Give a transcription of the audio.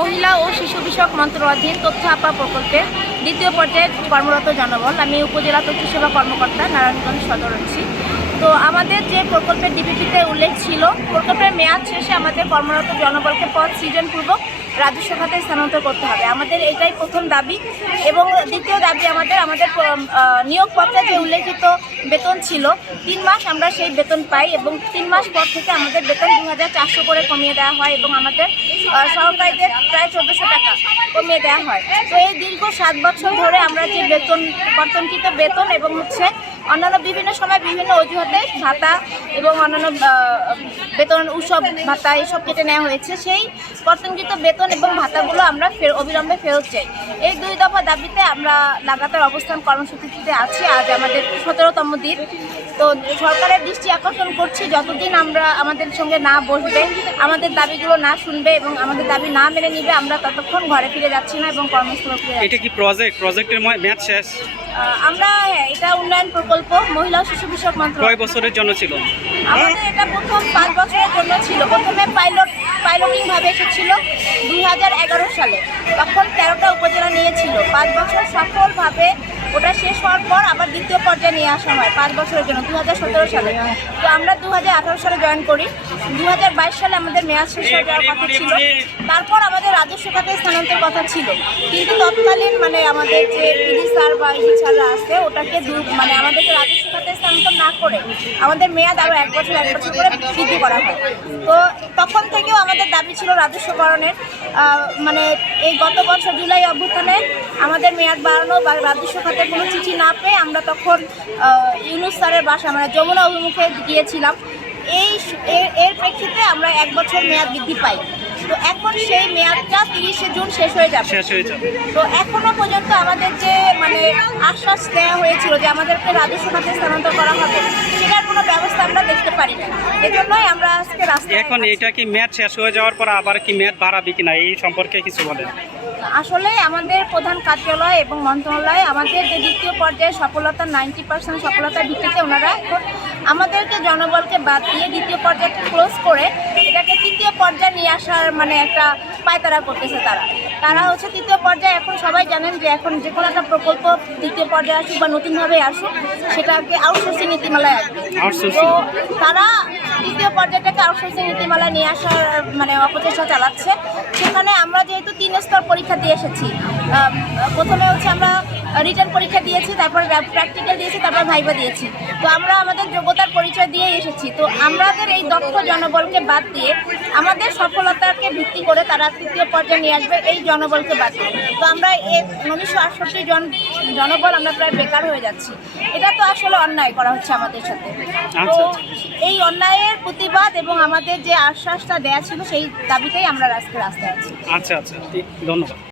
মহিলা ও শিশু বিষয়ক মন্ত্রণাধীন তথ্য আপা প্রকল্পের দ্বিতীয় পর্যায়ে কর্মরত জনবল। আমি উপজেলা তথ্য সেবা কর্মকর্তা নারায়ণগঞ্জ সদর আছি। তো আমাদের যে প্রকল্পের ডিবিটিতে উল্লেখ ছিল, প্রকল্পের মেয়াদ শেষে আমাদের কর্মরত জনবলকে পদ সৃজনপূর্বক রাজস্ব খাতে স্থানান্তর করতে হবে। আমাদের এটাই প্রথম দাবি এবং দ্বিতীয় দাবি আমাদের আমাদের নিয়োগপত্রে যে উল্লেখিত বেতন ছিল, তিন মাস আমরা সেই বেতন পাই এবং তিন মাস পর থেকে আমাদের বেতন দু হাজার চারশো করে কমিয়ে দেওয়া হয় এবং আমাদের সহকারীদের প্রায় চোদ্দোশো টাকা কমিয়ে দেওয়া হয়। তো এই দীর্ঘ সাত বছর ধরে আমরা যে বেতন কর্তনকৃত বেতন এবং হচ্ছে অন্যান্য বিভিন্ন সময় বিভিন্ন অজুহাতে ভাতা এবং অন্যান্য বেতন, উৎসব ভাতা এসব কেটে নেওয়া হয়েছে। সেই কর্তনকৃত বেতন এবং ভাতাগুলো আমরা ফের, অবিলম্বে ফেরত চাই। এই দুই দফা দাবিতে আমরা লাগাতার অবস্থান কর্মসূচিতে আছি। আজ আমাদের সতেরোতম দিন। তো সরকারের দৃষ্টি আকর্ষণ করছি, যতদিন আমরা আমাদের সঙ্গে না বসবে, আমাদের দাবিগুলো না শুনবে এবং আমাদের দাবি না মেনে নিবে, আমরা ততক্ষণ ঘরে ফিরে যাচ্ছি না এবং কর্মস্থলে ফিরে এটা কি প্রজেক্ট প্রজেক্টের শেষ? আমরা এটা উন্নয়ন প্রকল্প মহিলা শিশু বিষয়ক মন্ত্রণালয়। কয় বছরের জন্য ছিল? আমাদের এটা প্রথম পাঁচ বছরের জন্য ছিল। প্রথমে পাইলট পাইলটিং ভাবে এসেছিল দুই হাজার এগারো সালে। তখন তেরোটা উপজেলা নিয়েছিল। পাঁচ বছর সফলভাবে ওটা শেষ হওয়ার পর আবার দ্বিতীয় পর্যায়ে নিয়ে আসা হয়, পাঁচ বছরের জন্য দু হাজার সতেরো সালে। তো আমরা দু হাজার আঠারো সালে জয়েন করি। দু হাজার বাইশ সালে আমাদের মেয়াদ শেষ হয়ে যাওয়ার কথা ছিল। তারপর আমাদের রাজস্ব খাতে স্থানান্তর কথা ছিল। কিন্তু তৎকালীন মানে আমাদের যে পিডি স্যার বা ইডি আছে, ওটাকে মানে আমাদেরকে রাজস্ব খাতে স্থানান্তর না করে আমাদের মেয়াদ আরও এক বছর এক বছর করে বৃদ্ধি করা হয়। তো তখন থেকেও আমাদের দাবি ছিল রাজস্বকরণের মানে এই গত বছর জুলাই অভ্যুত্থানে আমাদের মেয়াদ বাড়ানো বা রাজস্ব খাতে কোনো চিঠি না পেয়ে আমরা তখন ইউনুস স্যারের বাসা মানে যমুনা অভিমুখে গিয়েছিলাম। এই এর প্রেক্ষিতে আমরা এক বছর মেয়াদ বৃদ্ধি পাই। তো এখন সেই মেয়াদটা তিরিশে জুন শেষ হয়ে যাবে। শেষ হয়ে যাবে। তো এখনও পর্যন্ত আমাদের যে মানে আশ্বাস দেওয়া হয়েছিল যে আমাদেরকে রাজস্ব খাতে স্থানান্তর করা হবে সেটার কোনো ব্যবস্থা আমরা দেখতে পারি না। এজন্যই আমরা আজকে রাস্তা এখন এটা কি ম্যাচ শেষ হয়ে যাওয়ার পর আবার কি ম্যাচ বাড়াবে কিনা এই সম্পর্কে কিছু বলেন। আসলে আমাদের প্রধান কার্যালয় এবং মন্ত্রণালয় আমাদের যে দ্বিতীয় পর্যায়ে সফলতা নাইনটি পার্সেন্ট সফলতার ভিত্তিতে ওনারা আমাদেরকে জনবলকে বাদ দিয়ে দ্বিতীয় পর্যায়টা ক্লোজ করে এটাকে তৃতীয় পর্যায়ে নিয়ে আসার মানে একটা পায়তারা করতেছে তারা। তারা হচ্ছে তৃতীয় পর্যায়ে এখন সবাই জানেন যে এখন যে কোনো একটা প্রকল্প দ্বিতীয় পর্যায়ে আসুক বা নতুনভাবে আসুক সেটাকে আউটসোর্সিং নীতিমালায় আসবে। তো তারা তৃতীয় পর্যায়টাকে আউটসোর্সিং নীতিমালা নিয়ে আসার মানে অপচেষ্টা চালাচ্ছে। সেখানে আমরা যেহেতু তিন স্তর পরীক্ষা দিয়ে এসেছি প্রথমে হচ্ছে আমরা রিটার্ন পরীক্ষা দিয়েছি তারপর প্র্যাকটিক্যাল দিয়েছি তারপর ভাইবা দিয়েছি। তো আমরা আমাদের যোগ্যতার পরিচয় দিয়ে এসেছি। তো আমাদের এই দক্ষ জনবলকে বাদ দিয়ে আমাদের সফলতাকে ভিত্তি করে তারা তৃতীয় পর্যায়ে নিয়ে আসবে এই জনবলকে বাদ তো আমরা উনিশশো আটষট্টি জন জনবল আমরা প্রায় বেকার হয়ে যাচ্ছি। এটা তো আসলে অন্যায় করা হচ্ছে আমাদের সাথে। তো আচ্ছা, এই অন্যায়ের প্রতিবাদ এবং আমাদের যে আশ্বাসটা দেওয়া ছিল সেই দাবিতেই আমরা আজকে রাস্তায় আছি। আচ্ছা আচ্ছা। ধন্যবাদ।